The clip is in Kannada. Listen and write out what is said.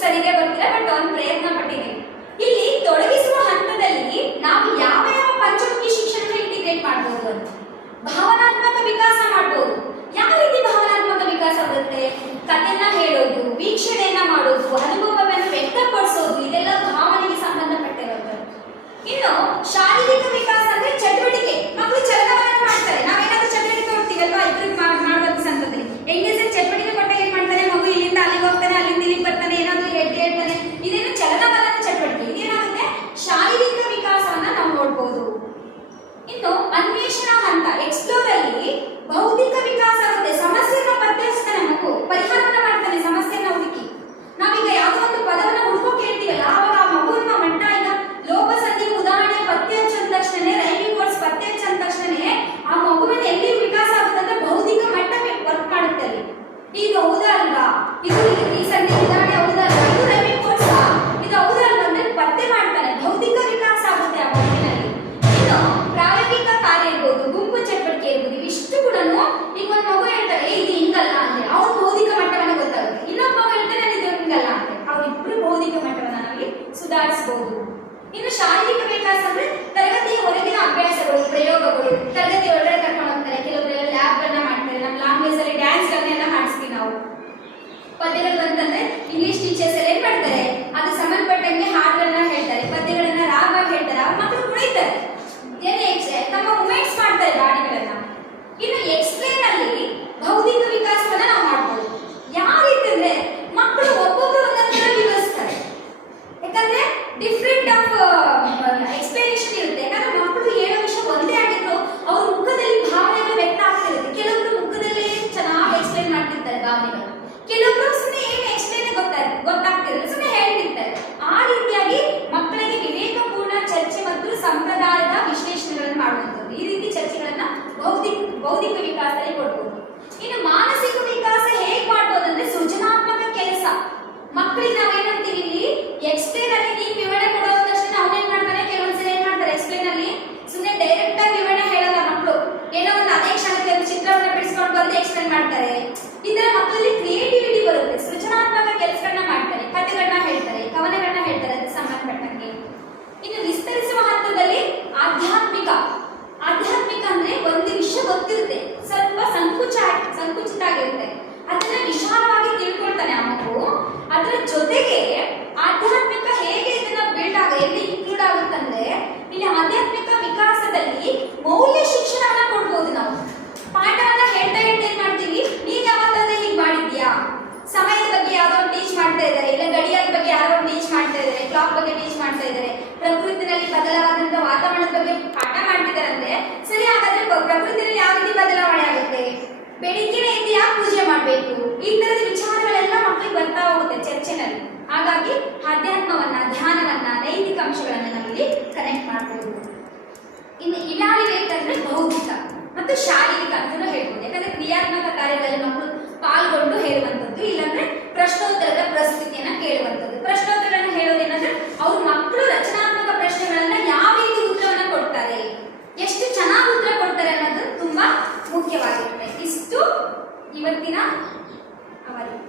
ಸರಿಗೆ ಬರ್ತಿಲ್ಲ ಬಟ್ ಒಂದು ಪ್ರಯತ್ನ ಪಟ್ಟಿದೆ ಇಲ್ಲಿ ತೊಡಗಿಸುವ ಹಂತದಲ್ಲಿ ನಾವು ಯಾವ ಯಾವ ಪಂಚಮುಖಿ ಶಿಕ್ಷಣ ಇಂಟಿಗ್ರೇಟ್ ಮಾಡಬಹುದು ಅಂತ. ಇದು ಹೌದಾ ಇದು ಈ ಸಣ್ಣ ಉದಾಹರಣೆ ಹೌದಾ ಅಲ್ವಾ ಇದು ರವಿ ಕೋರ್ಸ್ ಇದು ಹೌದಾ ಅಲ್ವಾ ಪತ್ತೆ ಮಾಡ್ತಾನೆ ಭೌತಿಕ ವಿಕಾಸ ಆಗುತ್ತೆ ಆ ಮಗುವಿನಲ್ಲಿ ಇನ್ನು ಪ್ರಾಯೋಗಿಕ ಕಾರ್ಯ ಇರ್ಬೋದು, ಗುಂಪು ಚಟುವಟಿಕೆ ಇರ್ಬೋದು, ಇವಿಷ್ಟು ಕೂಡ ಈಗ ಒಂದು ಮಗು ಹೇಳ್ತಾರೆ, ಏ, ಇದು ಹಿಂಗಲ್ಲ ಅಂದ್ರೆ ಅವ್ರ ಬೌದ್ಧಿಕ ಮಟ್ಟವನ್ನು ಗೊತ್ತಾಗುತ್ತೆ. ಇನ್ನೊಬ್ಬ ಮಗು ಇದು ಹಿಂಗಲ್ಲ ಅಂದ್ರೆ ಅವರಿಬ್ರು ಬೌದ್ಧಿಕ ಮಟ್ಟವನ್ನು ನಾವಿಲ್ಲಿ ಸುಧಾರಿಸಬಹುದು ಇನ್ನು ಶಾರೀರಿಕ ವಿಕಾಸ ಅಂದ್ರೆ ತರಗತಿಯ ಹೊರಗಿನ ಅಭ್ಯಾಸಗಳು, ಪ್ರಯೋಗಗಳು ಇಂಗ್ಲಿಷ್ ಟೀಚರ್ಸ್ ಎಲ್ಲ ಏನ್ ಮಾಡ್ತಾರೆ? ಅದು ಸಂಬಂಧಪಟ್ಟಂಗೆ ಹಾಡುಗಳನ್ನ ಹೇಳ್ತಾರೆ, ಪದ್ಯಗಳನ್ನ ರಾಗ ಹೇಳ್ತಾರೆ, ಅವ್ರ ಮಕ್ಕಳು ಕುಣಿತಾರೆ. ಏನೇ ತಮ್ಮ ಇದ್ದಾರೆ. ಇಲ್ಲ, ಗಡಿಯಾರ ಬಗ್ಗೆ ಯಾರೋ ಟೀಚ್ ಮಾಡ್ತಾ ಇದ್ದಾರೆ ಕ್ಲಾಕ್ ಬಗ್ಗೆ ಟೀಚ್ ಮಾಡ್ತಾ ಇದ್ದಾರೆ. ಪ್ರಕೃತಿನಲ್ಲಿ ಬದಲಾವಾದಂತಹ ವಾತಾವರಣದ ಬಗ್ಗೆ ಪಾಠ ಮಾಡ್ತಿದ್ದಾರಂದ್ರೆ ಸರಿ ಹಾಗಾದ್ರೆ ಪ್ರಕೃತಿಯಲ್ಲಿ ಯಾವ ರೀತಿ ಬದಲಾವಣೆ ಆಗುತ್ತೆ? ಬೆಳಿಗ್ಗೆನೇ ಎದ್ದು ಯಾಕೆ ಪೂಜೆ ಮಾಡಬೇಕು? ಈ ತರದ ವಿಚಾರಗಳೆಲ್ಲ ಮಕ್ಕಳಿಗೆ ಬರ್ತಾ ಹೋಗುತ್ತೆ ಚರ್ಚೆನಲ್ಲಿ. ಹಾಗಾಗಿ ಆಧ್ಯಾತ್ಮವನ್ನ, ಧ್ಯಾನವನ್ನ, ನೈತಿಕ ಅಂಶಗಳನ್ನ ನಾವಿಲ್ಲಿ ಕನೆಕ್ಟ್ ಮಾಡಬಹುದು ಇನ್ನು ಇನಾಲಿವೇಟ್ ಭೌತಿಕ ಮತ್ತು ಶಾರೀರಿಕ ಅಂತಲೂ ಹೇಳ್ಬೋದು. ಯಾಕಂದ್ರೆ ಕ್ರಿಯಾತ್ಮಕ ಕಾರ್ಯಗಳಲ್ಲಿ ಮಕ್ಕಳು ಪಾಲ್ಗೊಂಡು ಹೇಳುವಂಥದ್ದು, ಇಲ್ಲಾಂದ್ರೆ ಪ್ರಶ್ನೋತ್ತರ convertirá a varios.